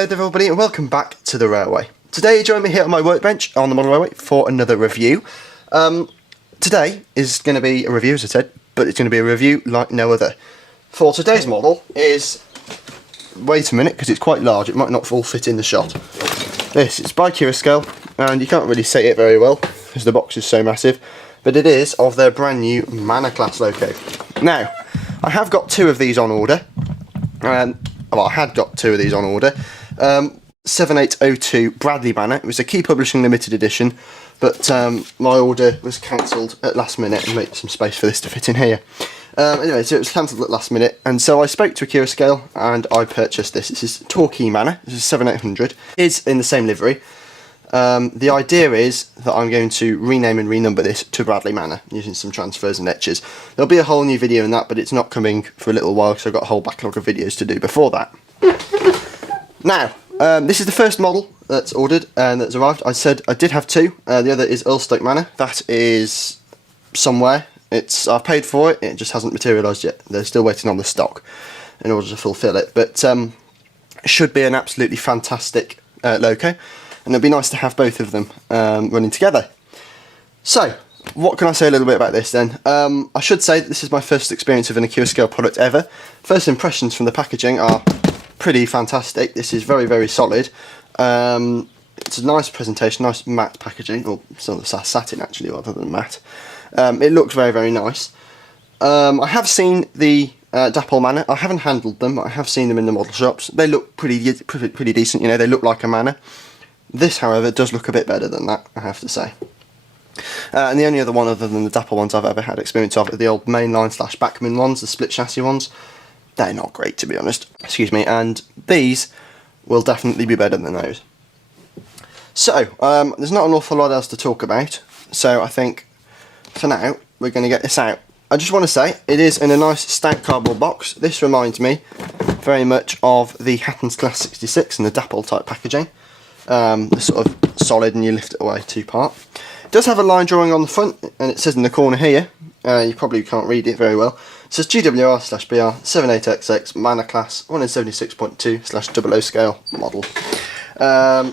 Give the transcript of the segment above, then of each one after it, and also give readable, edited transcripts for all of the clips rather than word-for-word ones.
Hello there everybody and welcome back to the Railway. Today you join me here on my workbench on the model railway for another review. Today is going to be a review, as I said, but it's going to be a review like no other. For today's model is, wait a minute because it's quite large, it might not all fit in the shot. This is by Accurascale and you can't really see it very well because the box is so massive, but it is of their brand new Manor class loco. Now, I have got two of these on order. Well, I had got two of these on order. 7802 Bradley Manor. It was a Key Publishing limited edition, but my order was cancelled at last minute and make some space for this to fit in here. Anyway, so it was cancelled at last minute, and so I spoke to Accurascale and I purchased this. This is Torquay Manor. This is 7800. It's in the same livery. The idea is that I'm going to rename and renumber this to Bradley Manor using some transfers and etches. There'll be a whole new video in that, but it's not coming for a little while because I've got a whole backlog of videos to do before that. Now, this is the first model that's ordered and that's arrived. I said I did have two. The other is Earlstoke Manor. That is somewhere. I've paid for it. It just hasn't materialised yet. They're still waiting on the stock in order to fulfil it. But it should be an absolutely fantastic loco. And it'd be nice to have both of them running together. So, what can I say a little bit about this then? I should say that this is my first experience of an Accurascale product ever. First impressions from the packaging are pretty fantastic. This is very, very solid. It's a nice presentation, nice matte packaging, or sort of satin actually rather than matte. It looks very, very nice. I have seen the Dapple Manor. I haven't handled them, but I have seen them in the model shops. They look pretty decent, you know, they look like a Manor. This, however, does look a bit better than that, I have to say. And the only other one other than the Dapple ones I've ever had experience of are the old mainline / Backman ones, the split chassis ones. They're not great, to be honest. Excuse me. And these will definitely be better than those. So, there's not an awful lot else to talk about. So I think, for now, we're going to get this out. I just want to say, it is in a nice stout cardboard box. This reminds me very much of the Hatton's Class 66 and the Dapple type packaging. The sort of solid and you lift it away two-part. It does have a line drawing on the front, and it says in the corner here, you probably can't read it very well, it says GWR/BR 78XX Manor Class 176.2/00 scale model.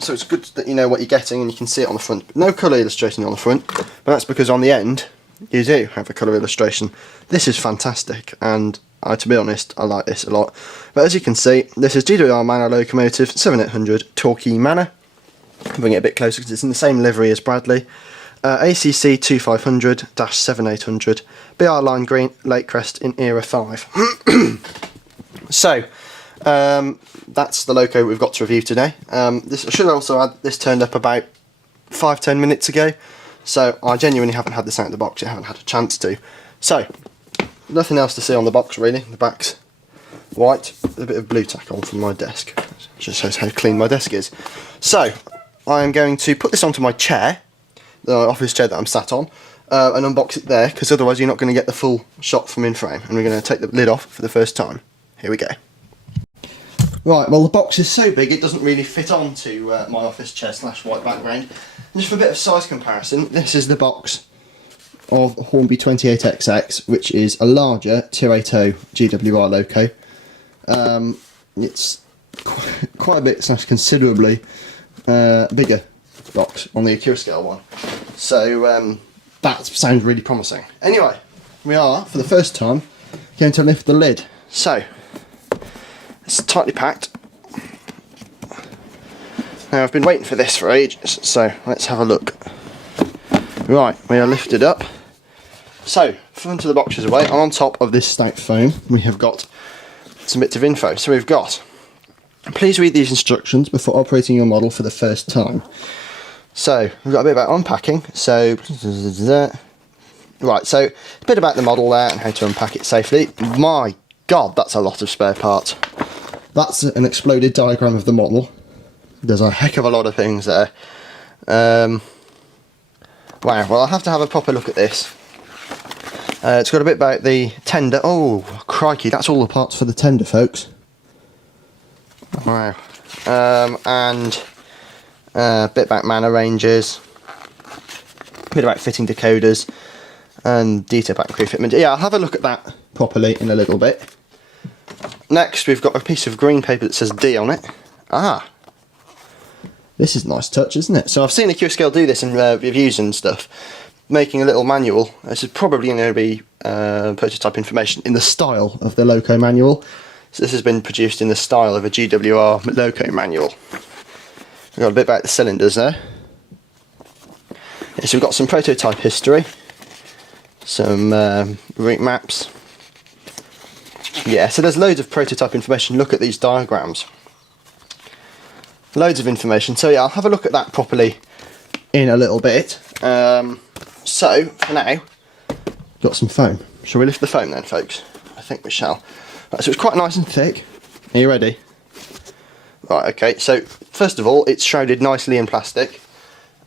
So it's good that you know what you're getting and you can see it on the front. No colour illustration on the front, but that's because on the end you do have a colour illustration. This is fantastic, and to be honest, I like this a lot. But as you can see, this is GWR Manor Locomotive 7800 Torquay Manor. Bring it a bit closer because it's in the same livery as Bradley. ACC 2500-7800 BR Line Green Lake Crest in Era 5. So, that's the loco we've got to review today. This I should also add, this turned up about 5-10 minutes ago, so I genuinely haven't had this out of the box, I haven't had a chance to. So, nothing else to see on the box really. The back's white with a bit of blue tack on from my desk. Just shows how clean my desk is. So, I am going to put this onto my chair, the office chair that I'm sat on, and unbox it there, because otherwise you're not going to get the full shot from in frame. And we're going to take the lid off for the first time. Here we go. Right, well the box is so big it doesn't really fit onto my office chair / white background. And just for a bit of size comparison, this is the box of Hornby 28XX, which is a larger 280 GWR loco. It's quite a bit / considerably bigger box on the Accurascale one. So that sounds really promising. Anyway, we are, for the first time, going to lift the lid. So, it's tightly packed. Now I've been waiting for this for ages, so let's have a look. Right, we are lifted up. So, front of the box is away, and on top of this stout foam we have got some bits of info. So we've got, please read these instructions before operating your model for the first time. So, we've got a bit about unpacking. So, right, so a bit about the model there and how to unpack it safely. My God, that's a lot of spare parts. That's an exploded diagram of the model. There's a heck of a lot of things there. Wow, well I'll have to have a proper look at this. It's got a bit about the tender. Oh, crikey, that's all the parts for the tender, folks. Wow. And a bit about mana ranges, a bit about fitting decoders, and detail back pre-fitment. Yeah, I'll have a look at that properly in a little bit. Next, we've got a piece of green paper that says D on it. Ah, This is a nice touch, isn't it? So I've seen Accurascale do this in reviews and stuff, making a little manual. This is probably going to be prototype information in the style of the loco manual. So this has been produced in the style of a GWR loco manual. We've got a bit about the cylinders there. Yeah, so we've got some prototype history, some route maps. Yeah, so there's loads of prototype information. Look at these diagrams. Loads of information. So yeah, I'll have a look at that properly in a little bit. So for now, got some foam. Shall we lift the foam then, folks? I think we shall. Right, so it's quite nice and thick. Are you ready? Right, okay, so first of all, it's shrouded nicely in plastic.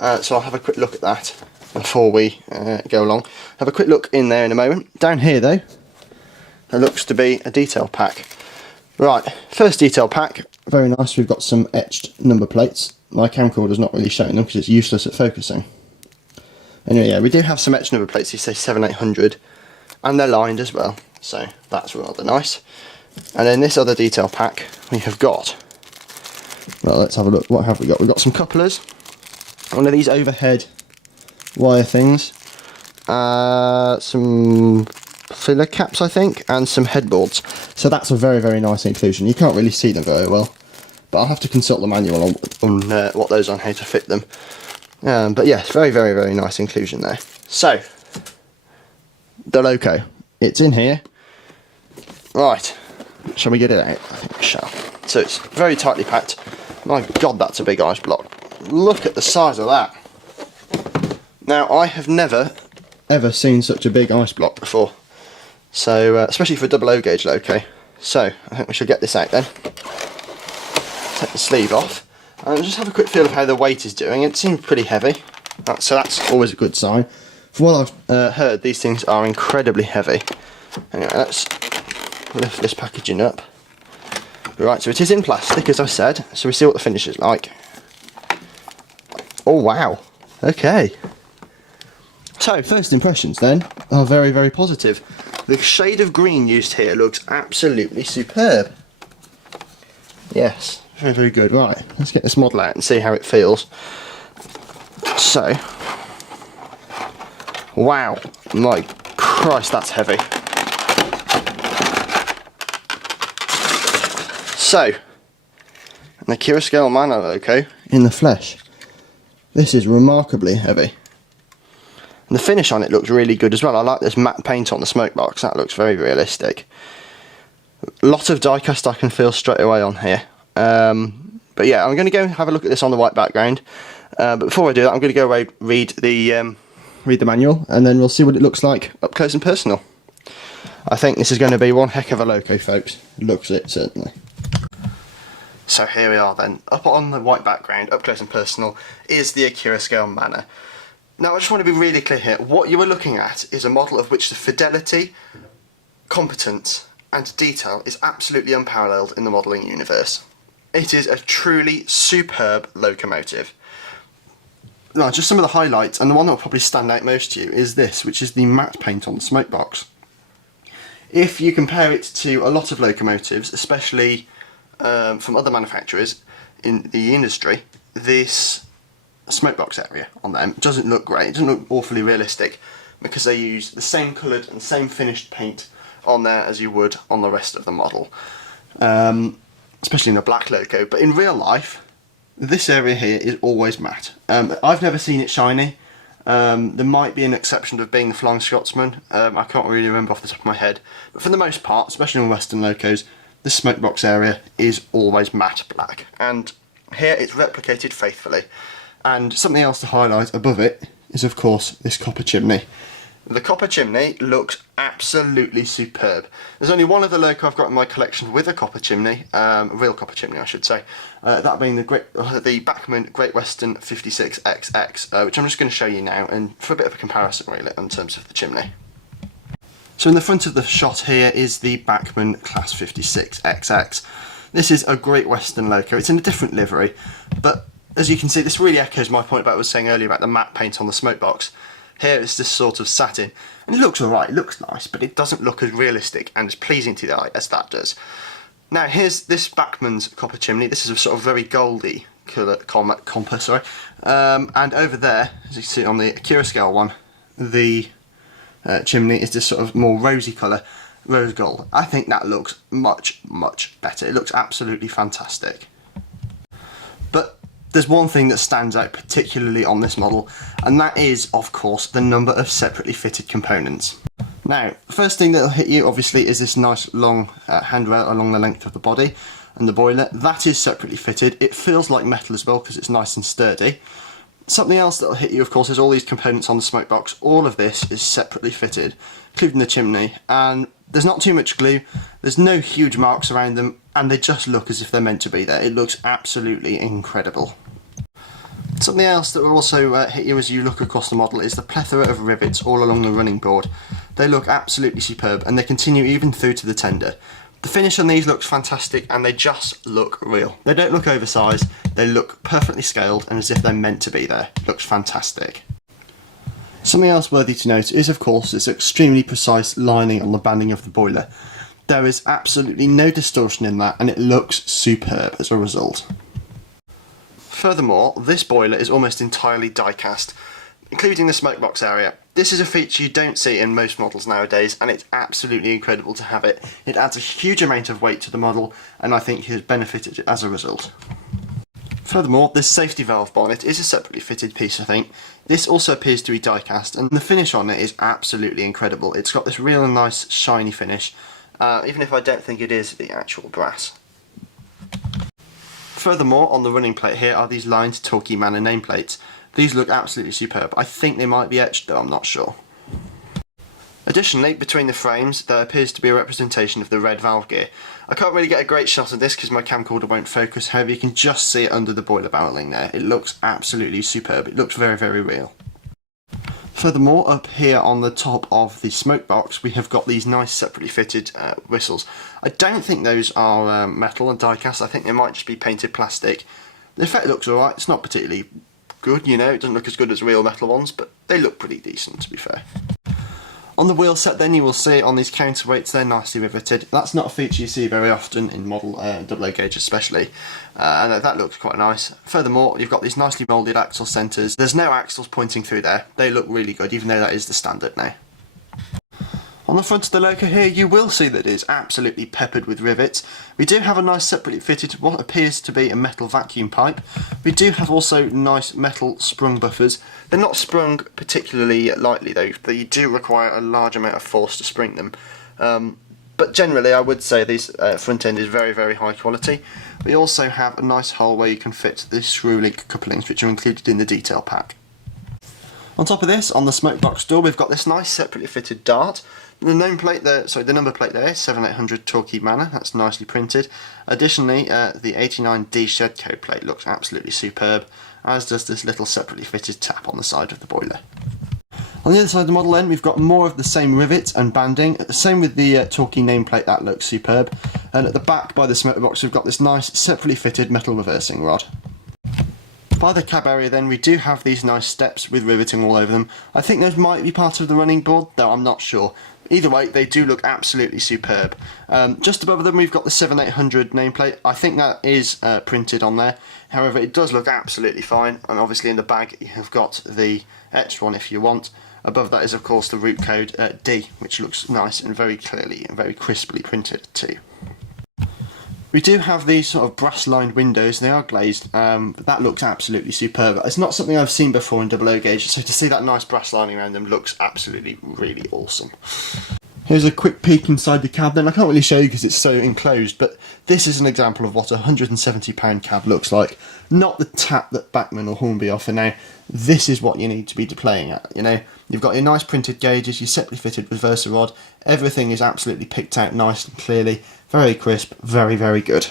So I'll have a quick look at that before we go along. Have a quick look in there in a moment. Down here though, there looks to be a detail pack. Right, first detail pack, very nice. We've got some etched number plates. My camcorder's not really showing them because it's useless at focusing. Anyway, yeah, we do have some etched number plates. These say 7800, and they're lined as well, so that's rather nice. And then this other detail pack we have got. Well, let's have a look. What have we got? We've got some couplers, one of these overhead wire things, some filler caps I think, and some headboards. So that's a very, very nice inclusion. You can't really see them very well, but I'll have to consult the manual on what those on how to fit them. But yes, very, very, very nice inclusion there. So the loco, it's in here. Right, shall we get it out? I think we shall. So it's very tightly packed. My God, that's a big ice block. Look at the size of that. Now, I have never ever seen such a big ice block before. So, especially for a double O gauge loco. So, I think we should get this out then. Take the sleeve off. And just have a quick feel of how the weight is doing. It seems pretty heavy. So that's always a good sign. From what I've heard, these things are incredibly heavy. Anyway, let's lift this packaging up. Right, so it is in plastic, as I said. So we see what the finish is like. Oh, wow. Okay. So, first impressions then are very, very positive. The shade of green used here looks absolutely superb. Yes, very, very good. Right, let's get this model out and see how it feels. So, wow, my Christ, that's heavy. So, an Accurascale Manor loco in the flesh. This is remarkably heavy. And the finish on it looks really good as well. I like this matte paint on the smoke box. That looks very realistic. A lot of die cast I can feel straight away on here. But yeah, I'm going to go have a look at this on the white background. But before I do that, I'm going to go away read the manual, and then we'll see what it looks like up close and personal. I think this is going to be one heck of a loco, folks. Looks it, certainly. So here we are then. Up on the white background, up close and personal, is the Accurascale Manor. Now I just want to be really clear here. What you are looking at is a model of which the fidelity, competence and detail is absolutely unparalleled in the modelling universe. It is a truly superb locomotive. Now just some of the highlights, and the one that will probably stand out most to you is this, which is the matte paint on the smoke box. If you compare it to a lot of locomotives, especially from other manufacturers in the industry, this smoke box area on them doesn't look great. It doesn't look awfully realistic because they use the same coloured and same finished paint on there as you would on the rest of the model, especially in a black loco. But in real life, this area here is always matte. I've never seen it shiny. There might be an exception of being the Flying Scotsman. I can't really remember off the top of my head, but for the most part, especially on Western locos, the smoke box area is always matte black, and here it's replicated faithfully. And something else to highlight above it is, of course, this copper chimney. The copper chimney looks absolutely superb. There's only one other loco I've got in my collection with a copper chimney, a real copper chimney I should say, that being the Bachmann Great Western 56XX, which I'm just going to show you now, and for a bit of a comparison really in terms of the chimney. So in the front of the shot here is the Bachmann Class 56XX. This is a Great Western loco. It's in a different livery, but as you can see, this really echoes my point about what I was saying earlier about the matte paint on the smoke box. Here it's this sort of satin, and it looks alright, it looks nice, but it doesn't look as realistic and as pleasing to the eye as that does. Now here's this Bachmann's copper chimney. This is a sort of very goldy compa, sorry. And over there, as you can see on the Accurascale one, the chimney is this sort of more rosy colour, rose gold. I think that looks much, much better. It looks absolutely fantastic. But there's one thing that stands out particularly on this model, and that is, of course, the number of separately fitted components. Now, the first thing that'll hit you, obviously, is this nice long handrail along the length of the body and the boiler. That is separately fitted. It feels like metal as well because it's nice and sturdy. Something else that'll hit you, of course, is all these components on the smoke box. All of this is separately fitted, including the chimney, and there's not too much glue, there's no huge marks around them, and they just look as if they're meant to be there. It looks absolutely incredible. Something else that will also hit you as you look across the model is the plethora of rivets all along the running board. They look absolutely superb, and they continue even through to the tender. The finish on these looks fantastic, and they just look real. They don't look oversized, they look perfectly scaled and as if they're meant to be there. It looks fantastic. Something else worthy to note is, of course, this extremely precise lining on the banding of the boiler. There is absolutely no distortion in that, and it looks superb as a result. Furthermore, this boiler is almost entirely die-cast, including the smoke box area. This is a feature you don't see in most models nowadays, and it's absolutely incredible to have it. It adds a huge amount of weight to the model, and I think it has benefited as a result. Furthermore, this safety valve bonnet is a separately fitted piece, I think. This also appears to be die-cast, and the finish on it is absolutely incredible. It's got this real nice shiny finish, even if I don't think it is the actual brass. Furthermore, on the running plate here are these lined Torquay Manor nameplates. These look absolutely superb. I think they might be etched, though I'm not sure. Additionally, between the frames, there appears to be a representation of the red valve gear. I can't really get a great shot of this because my camcorder won't focus, however you can just see it under the boiler barrelling there. It looks absolutely superb. It looks very, very real. Furthermore, up here on the top of the smoke box, we have got these nice separately fitted whistles. I don't think those are metal and die-cast. I think they might just be painted plastic. The effect looks alright. It's not particularly good, you know. It doesn't look as good as real metal ones, but they look pretty decent, to be fair. On the wheel set then, you will see on these counterweights, they're nicely riveted. That's not a feature you see very often in model 00 gauge especially, and that looks quite nice. Furthermore, you've got these nicely moulded axle centres. There's no axles pointing through there. They look really good, even though that is the standard now. On the front of the loco here, you will see that it is absolutely peppered with rivets. We do have a nice separately fitted, what appears to be a metal vacuum pipe. We do have also nice metal sprung buffers. They're not sprung particularly lightly though, they do require a large amount of force to spring them. But generally I would say this front end is very, very high quality. We also have a nice hole where you can fit the screw link couplings, which are included in the detail pack. On top of this, on the smoke box door, we've got this nice separately fitted dart. The nameplate there, sorry, the number plate there is 7800 Torquay Manor. That's nicely printed. Additionally, the 89D shed code plate looks absolutely superb, as does this little separately fitted tap on the side of the boiler. On the other side of the model then, we've got more of the same rivets and banding. Same with the Torquay nameplate, that looks superb. And at the back by the smoke box, we've got this nice separately fitted metal reversing rod. By the cab area then, we do have these nice steps with riveting all over them. I think those might be part of the running board, though I'm not sure. Either way, they do look absolutely superb. Just above them we've got the 7800 nameplate. I think that is printed on there. However, it does look absolutely fine, and obviously in the bag you have got the etched one if you want. Above that is of course the route code D, which looks nice and very clearly and very crisply printed too. We do have these sort of brass lined windows. They are glazed, but that looks absolutely superb. It's not something I've seen before in 00 gauge, so to see that nice brass lining around them looks absolutely really awesome. Here's a quick peek inside the cab then. I can't really show you because it's so enclosed, but this is an example of what a £170 cab looks like. Not the tap that Bachmann or Hornby offer now. This is what you need to be playing at, you know. You've got your nice printed gauges, your separately fitted reverser rod. Everything is absolutely picked out nice and clearly. Very crisp, very, very good.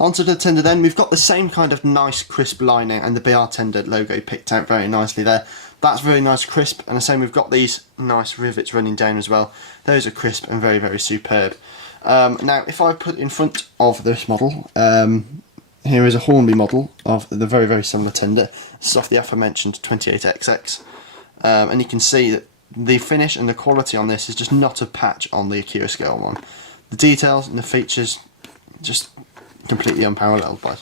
Onto the tender then, we've got the same kind of nice crisp lining and the BR Tender logo picked out very nicely there. That's very nice crisp, and the same we've got these nice rivets running down as well. Those are crisp and very, very superb. Now if I put in front of this model, here is a Hornby model of the very, very similar tender. This is off the aforementioned 28XX, and you can see that the finish and the quality on this is just not a patch on the Accurascale one. The details and the features just completely unparalleled by.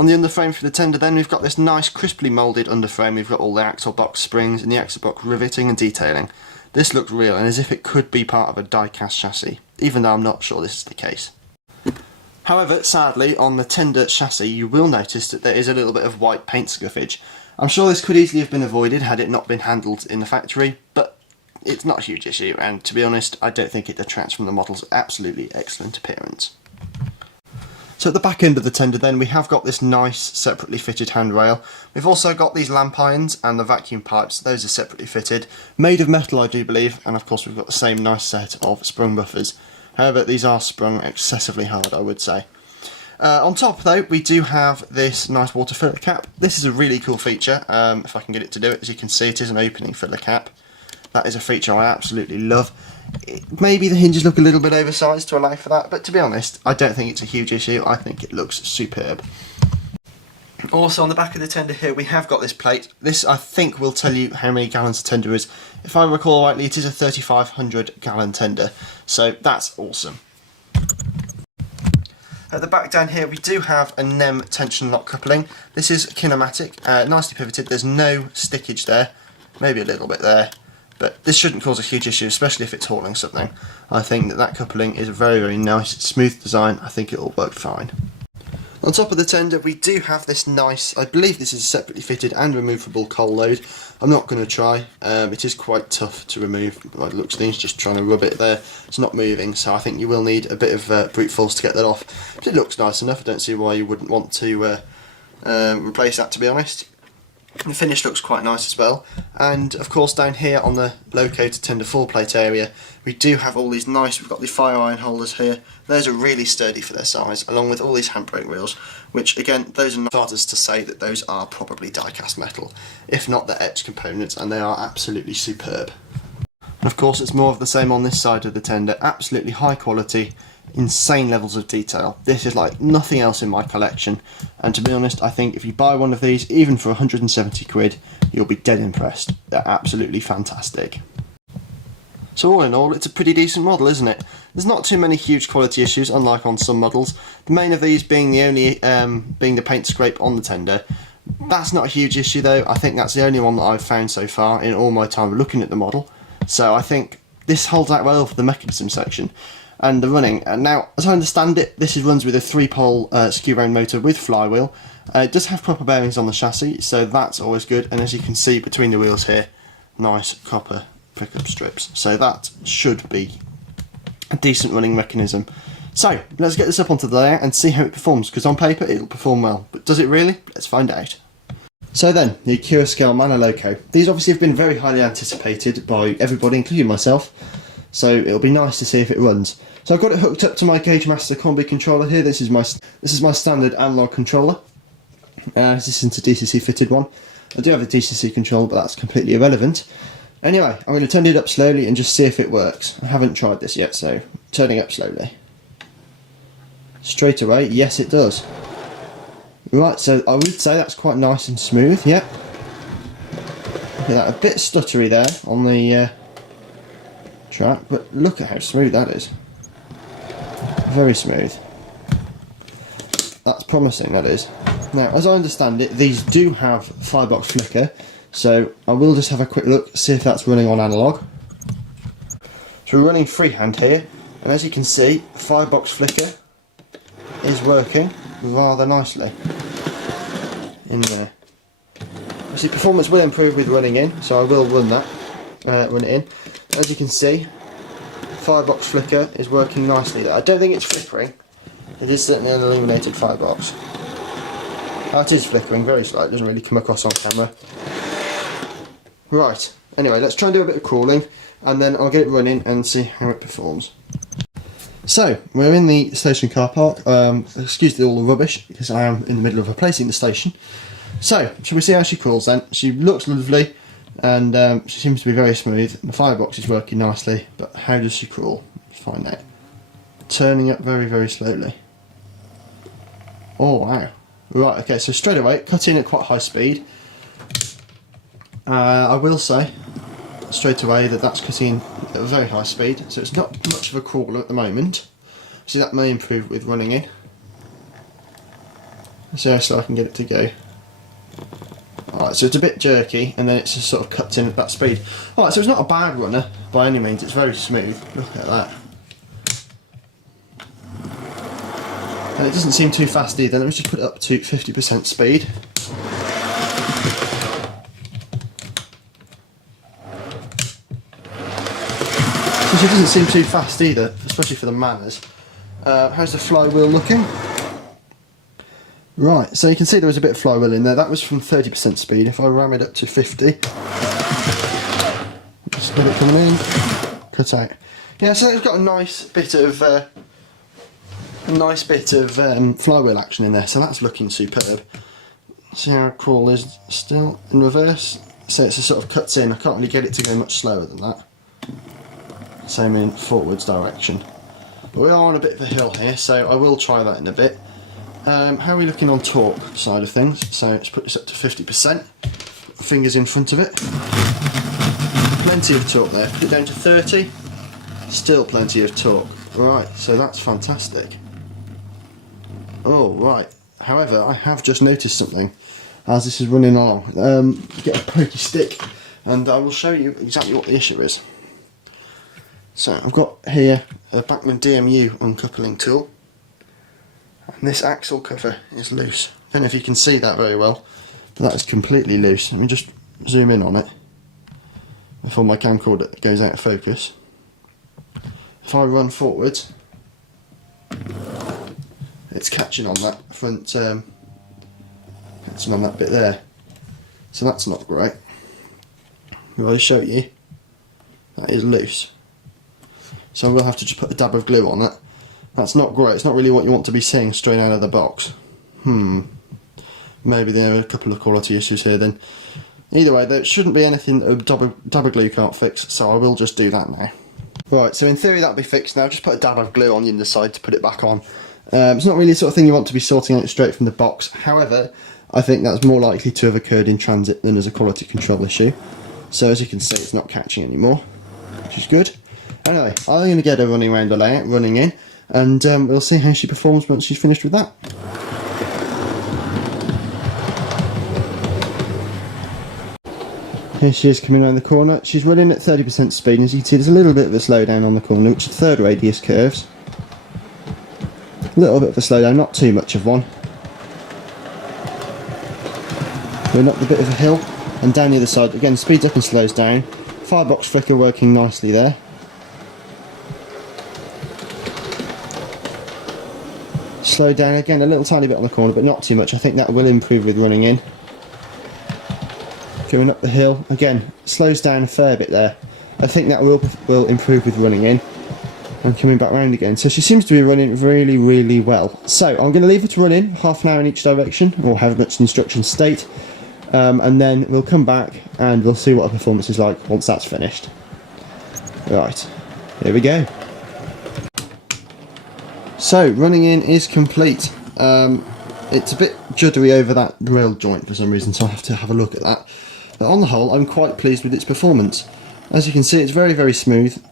On the underframe for the tender then, we've got this nice crisply moulded underframe. We've got all the axle box springs and the axle box riveting and detailing. This looks real and as if it could be part of a die-cast chassis, even though I'm not sure this is the case. However, sadly, on the tender chassis you will notice that there is a little bit of white paint scuffage. I'm sure this could easily have been avoided had it not been handled in the factory, but it's not a huge issue, and to be honest, I don't think it detracts from the model's absolutely excellent appearance. So at the back end of the tender then, we have got this nice separately fitted handrail. We've also got these lamp irons and the vacuum pipes. Those are separately fitted, made of metal I do believe, and of course we've got the same nice set of sprung buffers. However, these are sprung excessively hard, I would say. On top though, we do have this nice water filler cap. This is a really cool feature, if I can get it to do it. As you can see, it is an opening filler cap. That is a feature I absolutely love. Maybe the hinges look a little bit oversized to allow for that, but to be honest, I don't think it's a huge issue. I think it looks superb. Also on the back of the tender here, we have got this plate. This I think will tell you how many gallons the tender is. If I recall rightly, it is a 3,500 gallon tender, so that's awesome. At the back down here we do have a NEM tension lock coupling. This is kinematic, nicely pivoted. There's no stickage there, maybe a little bit there, but this shouldn't cause a huge issue, especially if it's hauling something. I think that coupling is a very nice, smooth design. I think it'll work fine. On top of the tender we do have this nice, I believe this is a separately fitted and removable coal load. I'm not going to try, it is quite tough to remove by the looks of things, just trying to rub it there. It's not moving, so I think you will need a bit of brute force to get that off. But it looks nice enough, I don't see why you wouldn't want to replace that, to be honest. The finish looks quite nice as well, and of course down here on the located tender full plate area we do have all these nice, we've got the fire iron holders here. Those are really sturdy for their size, along with all these handbrake wheels, which again, those are not starters to say that those are probably die-cast metal, if not they're etched components, and they are absolutely superb. And of course it's more of the same on this side of the tender, absolutely high quality, insane levels of detail. This is like nothing else in my collection, and to be honest I think if you buy one of these even for 170 quid you'll be dead impressed. They're absolutely fantastic. So all in all it's a pretty decent model, isn't it? There's not too many huge quality issues unlike on some models, the main of these being the only being the paint scrape on the tender. That's not a huge issue though. I think that's the only one that I've found so far in all my time looking at the model, so I think this holds out well for the mechanism section and the running. And now, as I understand it, this runs with a 3-pole skew round motor with flywheel. It does have proper bearings on the chassis, so that's always good. And as you can see between the wheels here, nice copper pickup strips. So that should be a decent running mechanism. So let's get this up onto the layout and see how it performs, because on paper it'll perform well, but does it really? Let's find out. So then, the Accurascale Manor Loco. These obviously have been very highly anticipated by everybody, including myself. So it'll be nice to see if it runs. So I've got it hooked up to my Gauge Master Combi controller here. This is my standard analog controller. This isn't a DCC fitted one. I do have a DCC controller, but that's completely irrelevant. Anyway, I'm going to turn it up slowly and just see if it works. I haven't tried this yet, so turning up slowly. Straight away, yes it does. Right, so I would say that's quite nice and smooth, yep. Look at that, a bit stuttery there on the track, but look at how smooth that is. Very smooth. That's promising, that is. Now, as I understand it, these do have firebox flicker, so I will just have a quick look, see if that's running on analog. So we're running freehand here, and as you can see, firebox flicker is working rather nicely in there. Obviously performance will improve with running in, so I will run that, run it in. As you can see, firebox flicker is working nicely there. I don't think it's flickering, it is certainly an illuminated firebox. Oh, it is flickering, very slight, it doesn't really come across on camera. Right, anyway, let's try and do a bit of crawling, and then I'll get it running and see how it performs. So, we're in the station car park. Excuse all the rubbish, because I am in the middle of replacing the station. So, shall we see how she crawls then? She looks lovely, and she seems to be very smooth. The firebox is working nicely, but how does she crawl? Let's find out. Turning up very slowly. Oh wow. Right, okay, so straight away, cutting at quite high speed. I will say, straight away, that that's cutting at a very high speed, so it's not much of a crawler at the moment. So that may improve with running in. So I can get it to go. Alright, so it's a bit jerky and then it just sort of cuts in at that speed. Alright, so it's not a bad runner by any means, it's very smooth. Look at that. And it doesn't seem too fast either. Let me just put it up to 50% speed. So it doesn't seem too fast either, especially for the Manors. How's the flywheel looking? Right, so you can see there was a bit of flywheel in there. That was from 30% speed. If I ram it up to 50, just let it coming in, cut out. Yeah, so it's got a nice bit of flywheel action in there. So that's looking superb. See how cool is still in reverse. So it's a sort of cuts in. I can't really get it to go much slower than that. Same in forwards direction. But we are on a bit of a hill here, so I will try that in a bit. How are we looking on torque side of things? So let's put this up to 50%. Fingers in front of it. Plenty of torque there. Put it down to 30. Still plenty of torque. Right, so that's fantastic. Oh, right. However, I have just noticed something as this is running along. Get a pokey stick and I will show you exactly what the issue is. So I've got here a Bachmann DMU uncoupling tool, and this axle cover is loose. I don't know if you can see that very well, but that is completely loose. Let me just zoom in on it before my camcorder goes out of focus. If I run forwards, it's catching on that front, catching on that bit there. So that's not great. If I show you, that is loose. So I will have to just put a dab of glue on it. That's not great, it's not really what you want to be seeing straight out of the box. Maybe there are a couple of quality issues here then. Either way, there shouldn't be anything a dab of glue can't fix, so I will just do that now. Right, so in theory that'll be fixed now. Just put a dab of glue on the underside to put it back on. It's not really the sort of thing you want to be sorting out straight from the box. However, I think that's more likely to have occurred in transit than as a quality control issue. So as you can see, it's not catching anymore, which is good. Anyway, I'm going to get her running around the layout, running in, and we'll see how she performs once she's finished with that. Here she is coming around the corner. She's running at 30% speed, and as you can see there's a little bit of a slowdown on the corner, which is third radius curves. A little bit of a slowdown, not too much of one. We're up a bit of a hill, and down the other side, again speeds up and slows down. Firebox flicker working nicely there. Slow down again a little tiny bit on the corner, but not too much. I think that will improve with running in. Going up the hill, again, slows down a fair bit there. I think that will improve with running in. And coming back round again. So she seems to be running really, really well. So I'm going to leave her to run in, half an hour in each direction, or however much the instructions state. And then we'll come back and we'll see what her performance is like once that's finished. Right, here we go. So, running in is complete. It's a bit juddery over that rail joint for some reason, so I have to have a look at that. But on the whole, I'm quite pleased with its performance. As you can see, it's very, very smooth,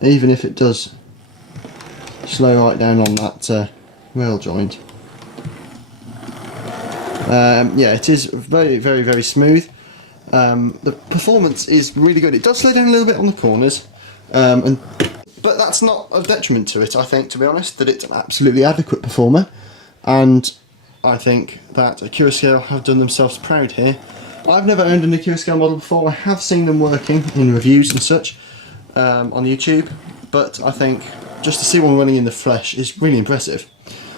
even if it does slow right down on that rail joint. Yeah, it is very, very, very smooth. The performance is really good. It does slow down a little bit on the corners, but that's not a detriment to it, I think, to be honest, that it's an absolutely adequate performer. And I think that Accurascale have done themselves proud here. I've never owned an Accurascale model before. I have seen them working in reviews and such on YouTube, but I think just to see one running in the flesh is really impressive.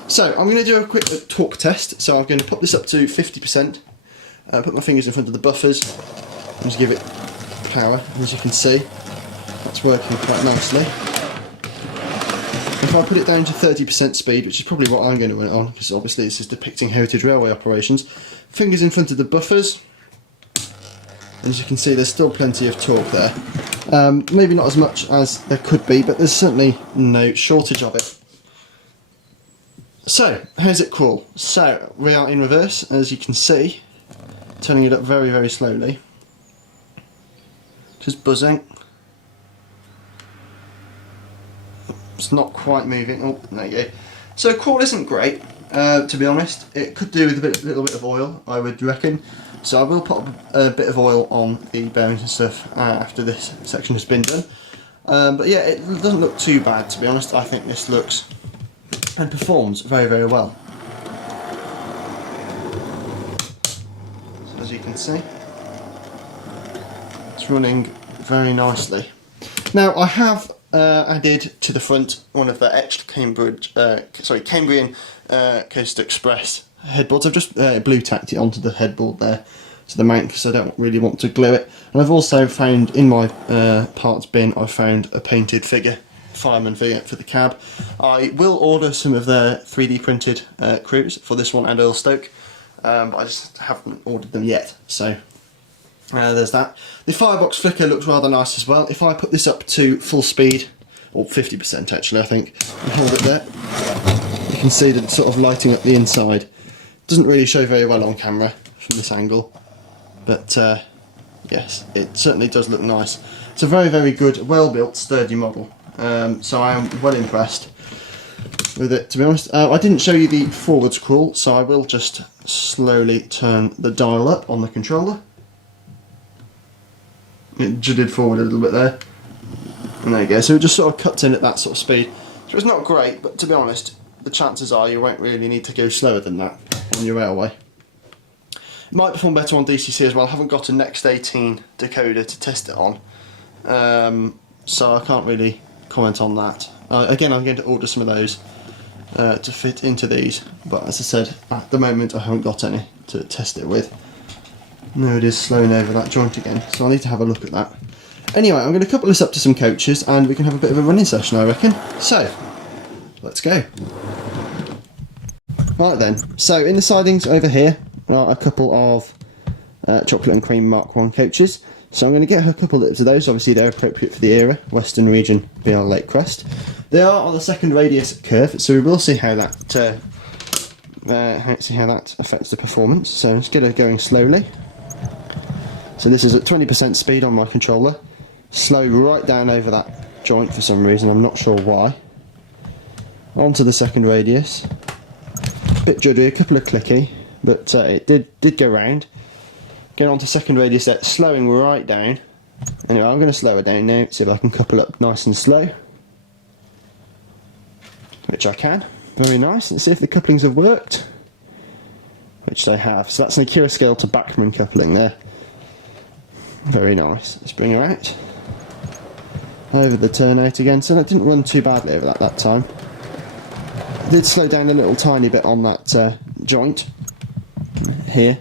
So I'm going to do a quick torque test. So I'm going to put this up to 50%, put my fingers in front of the buffers, and just give it power. As you can see, that's working quite nicely. If I put it down to 30% speed, which is probably what I'm going to run it on, because obviously this is depicting Heritage Railway operations, fingers in front of the buffers, as you can see there's still plenty of torque there. Maybe not as much as there could be, but there's certainly no shortage of it. So, how's it crawl? So, we are in reverse, as you can see, turning it up very, very slowly. Just buzzing. It's not quite moving. Oh, there you go. So crawl isn't great, to be honest. It could do with a little bit of oil, I would reckon. So I will put a bit of oil on the bearings and stuff after this section has been done. But yeah, it doesn't look too bad, to be honest. I think this looks and performs very, very well. So as you can see, it's running very nicely. Now I have added to the front one of the etched Cambrian Coast Express headboards. I've just blue tacked it onto the headboard there to the mount because I don't really want to glue it. And I've also found in my parts bin, I found a painted figure, fireman figure for the cab. I will order some of their 3D printed crews for this one and Earl Stoke, but I just haven't ordered them yet. So there's that. The firebox flicker looks rather nice as well. If I put this up to full speed, or 50% actually I think, and hold it there, you can see that it's sort of lighting up the inside. Doesn't really show very well on camera from this angle, but yes, it certainly does look nice. It's a very, very good, well built, sturdy model, so I am well impressed with it, to be honest. I didn't show you the forwards crawl, so I will just slowly turn the dial up on the controller. It jidded forward a little bit there, and there you go. So it just sort of cuts in at that sort of speed. So it's not great, but to be honest, the chances are you won't really need to go slower than that on your railway. It might perform better on DCC as well. I haven't got a Next 18 decoder to test it on, so I can't really comment on that. Again, I'm going to order some of those to fit into these, but as I said, at the moment I haven't got any to test it with. No, it is slowing over that joint again, so I need to have a look at that. Anyway, I'm going to couple this up to some coaches and we can have a bit of a running session, I reckon. So, let's go. Right then, so in the sidings over here are a couple of chocolate and cream Mark 1 coaches. So I'm going to get a couple of those, obviously they're appropriate for the era, Western Region BR Lake Crest. They are on the second radius curve, so we will see how that affects the performance. So instead of going slowly, so this is at 20% speed on my controller, slow right down over that joint for some reason, I'm not sure why. Onto the second radius, a bit juddery, a couple of clicky, but it did go round. Going on to second radius there, slowing right down. Anyway, I'm going to slow it down now, see if I can couple up nice and slow. Which I can, very nice. Let's see if the couplings have worked. Which they have, so that's an Accurascale to Bachmann coupling there. Very nice. Let's bring her out. Over the turnout again, so that didn't run too badly over that time. I did slow down a little tiny bit on that joint here,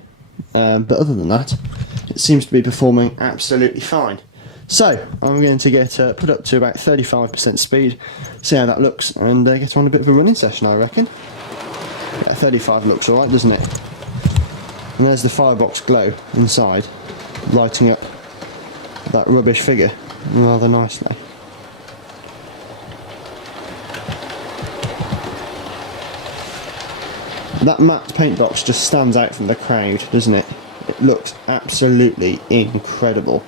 but other than that, it seems to be performing absolutely fine. So, I'm going to get put up to about 35% speed, see how that looks, and get on a bit of a running session, I reckon. Yeah, 35 looks alright, doesn't it? And there's the firebox glow inside, lighting up that rubbish figure rather nicely. That matte paint box just stands out from the crowd, doesn't it? It looks absolutely incredible.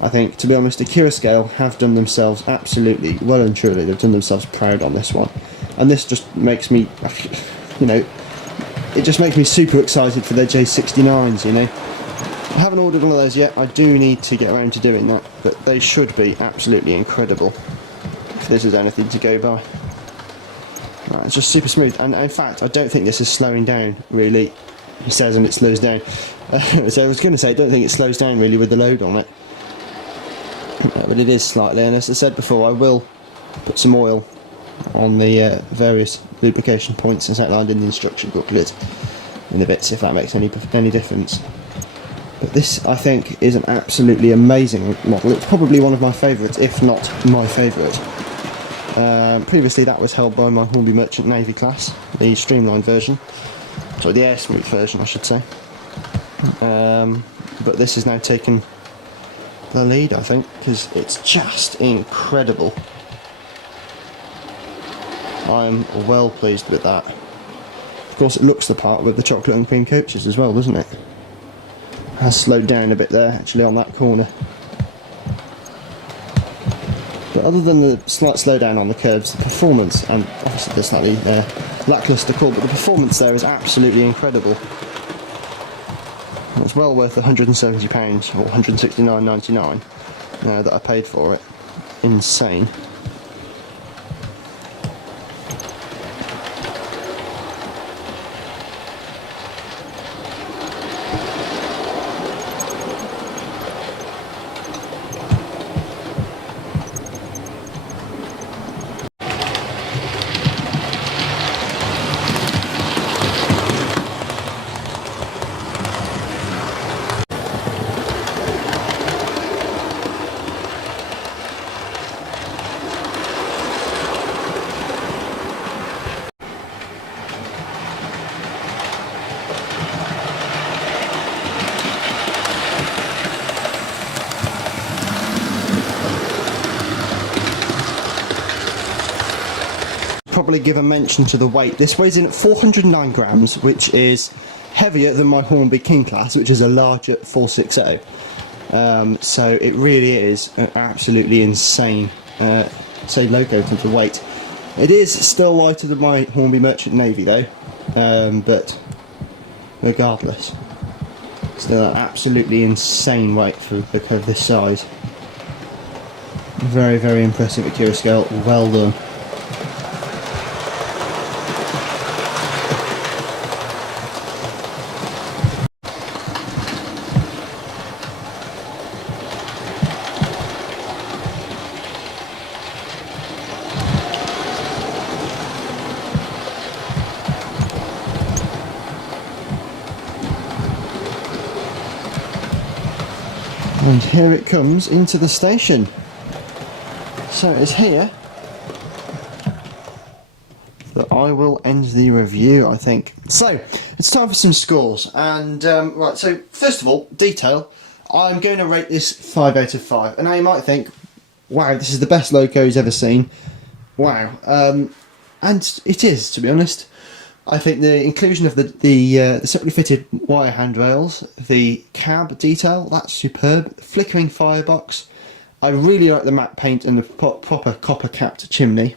I think, to be honest, Accurascale have done themselves absolutely, well and truly, they've done themselves proud on this one. And this just makes me, you know, it just makes me super excited for their J69s, you know. I haven't ordered one of those yet, I do need to get around to doing that, but they should be absolutely incredible, if this is anything to go by. Right, it's just super smooth, and in fact, I don't think this is slowing down, really. He says, and it slows down. So I was going to say, I don't think it slows down really with the load on it. But it is slightly, and as I said before, I will put some oil on the various lubrication points as outlined in the instruction booklet in a bit, see if that makes any difference. But this, I think, is an absolutely amazing model. It's probably one of my favourites, if not my favourite. Previously that was held by my Hornby Merchant Navy class, the streamlined version. Sorry, the air smooth version, I should say. But this has now taken the lead, I think, because it's just incredible. I'm well pleased with that. Of course, it looks the part with the chocolate and cream coaches as well, doesn't it? Has slowed down a bit there, actually, on that corner. But other than the slight slowdown on the curves, the performance, and obviously the slightly lacklustre call, but the performance there is absolutely incredible. It's well worth £170 or £169.99 that I paid for it. Insane. Probably give a mention to the weight. This weighs in at 409 grams, which is heavier than my Hornby King class, which is a larger 460. So it really is an absolutely insane loco in terms of weight. It is still lighter than my Hornby Merchant Navy though, but regardless, still an absolutely insane weight for a loco of this size. Very, very impressive Accurascale. Well done. And here it comes into the station. So it's here that I will end the review, I think. So it's time for some scores. And right, so first of all, detail. I'm going to rate this 5 out of 5. And now you might think, wow, this is the best loco he's ever seen. Wow. And it is, to be honest. I think the inclusion of the separately fitted wire handrails, the cab detail, that's superb. The flickering firebox. I really like the matte paint and the proper copper capped chimney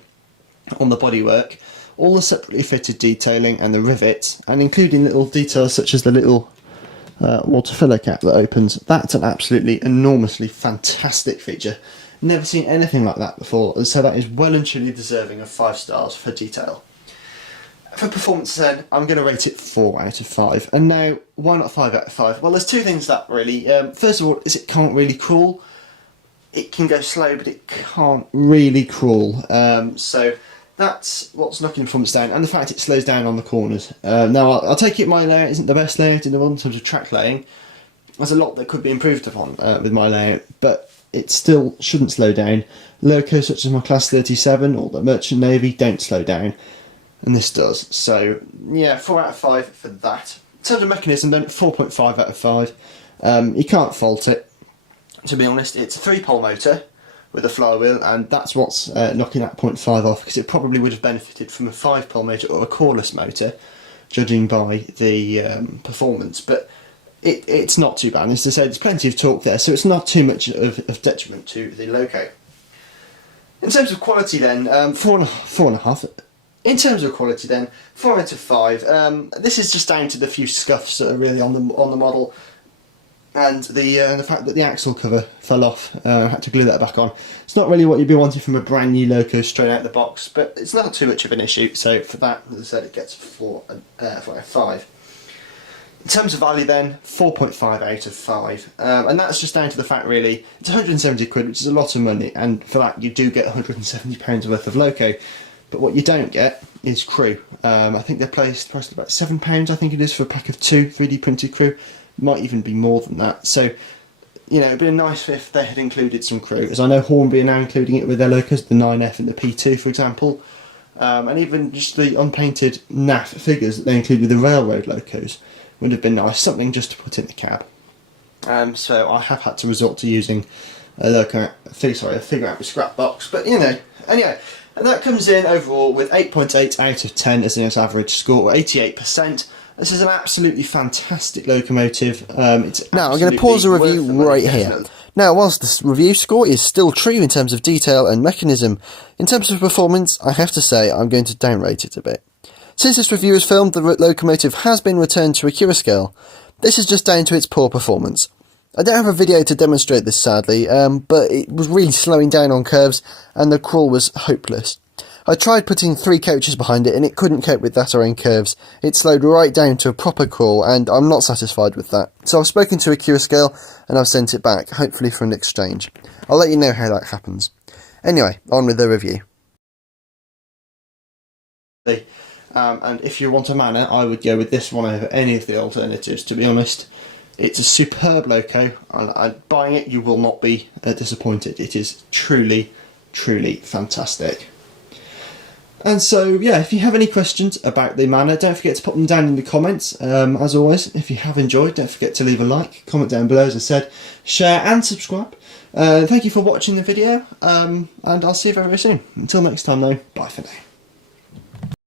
on the bodywork. All the separately fitted detailing and the rivets, and including little details such as the little water filler cap that opens. That's an absolutely enormously fantastic feature. Never seen anything like that before, so that is well and truly deserving of 5 stars for detail. For performance then, I'm going to rate it 4 out of 5. And now, why not 5 out of 5? Well, there's two things that really. First of all, is it can't really crawl. It can go slow, but it can't really crawl. So that's what's knocking the performance down. And the fact it slows down on the corners. Now, I'll take it my layout isn't the best layout in the world in terms of track laying. There's a lot that could be improved upon with my layout, but it still shouldn't slow down. Locos such as my Class 37 or the Merchant Navy don't slow down. And this does. So, yeah, 4 out of 5 for that. In terms of mechanism then, 4.5 out of 5. You can't fault it. To be honest, it's a 3-pole motor with a flywheel, and that's what's knocking that 0.5 off, because it probably would have benefited from a 5-pole motor or a coreless motor, judging by the performance. But it's not too bad. As I said, there's plenty of torque there, so it's not too much of detriment to the loco. In terms of quality then, 4.5. In terms of quality then, 4 out of 5. This is just down to the few scuffs that are really on the model, and the fact that the axle cover fell off. I had to glue that back on. It's not really what you'd be wanting from a brand new loco straight out of the box, but it's not too much of an issue. So for that, as I said, it gets 4 out of 5. In terms of value then, 4.5 out of 5. And that's just down to the fact really, it's 170 quid, which is a lot of money, and for that you do get £170 worth of loco. But what you don't get is crew. I think they're priced at about £7, I think it is, for a pack of 2 3D printed crew. Might even be more than that. So, you know, it'd been nice if they had included some crew, as I know Hornby are now including it with their locos, the 9F and the P2 for example. And even just the unpainted NAF figures that they include with the railroad locos would have been nice. Something just to put in the cab. So I have had to resort to using a figure out with scrap box. But, you know, anyway. And that comes in overall with 8.8 out of 10 as its average score, 88%. This is an absolutely fantastic locomotive. Now I'm going to pause the review right here. Now, whilst this review score is still true in terms of detail and mechanism, in terms of performance, I have to say I'm going to downrate it a bit. Since this review was filmed, the locomotive has been returned to Accurascale. This is just down to its poor performance. I don't have a video to demonstrate this sadly, but it was really slowing down on curves and the crawl was hopeless. I tried putting 3 coaches behind it and it couldn't cope with that or in curves. It slowed right down to a proper crawl and I'm not satisfied with that. So I've spoken to Accurascale and I've sent it back, hopefully for an exchange. I'll let you know how that happens. Anyway, on with the review. And if you want a manor, I would go with this one over any of the alternatives, to be honest. It's a superb loco, and buying it you will not be disappointed. It is truly, truly fantastic. And so, yeah, if you have any questions about the manor, don't forget to pop them down in the comments. As always, if you have enjoyed, don't forget to leave a like, comment down below, as I said, share and subscribe. Thank you for watching the video, and I'll see you very, very soon. Until next time though, bye for now.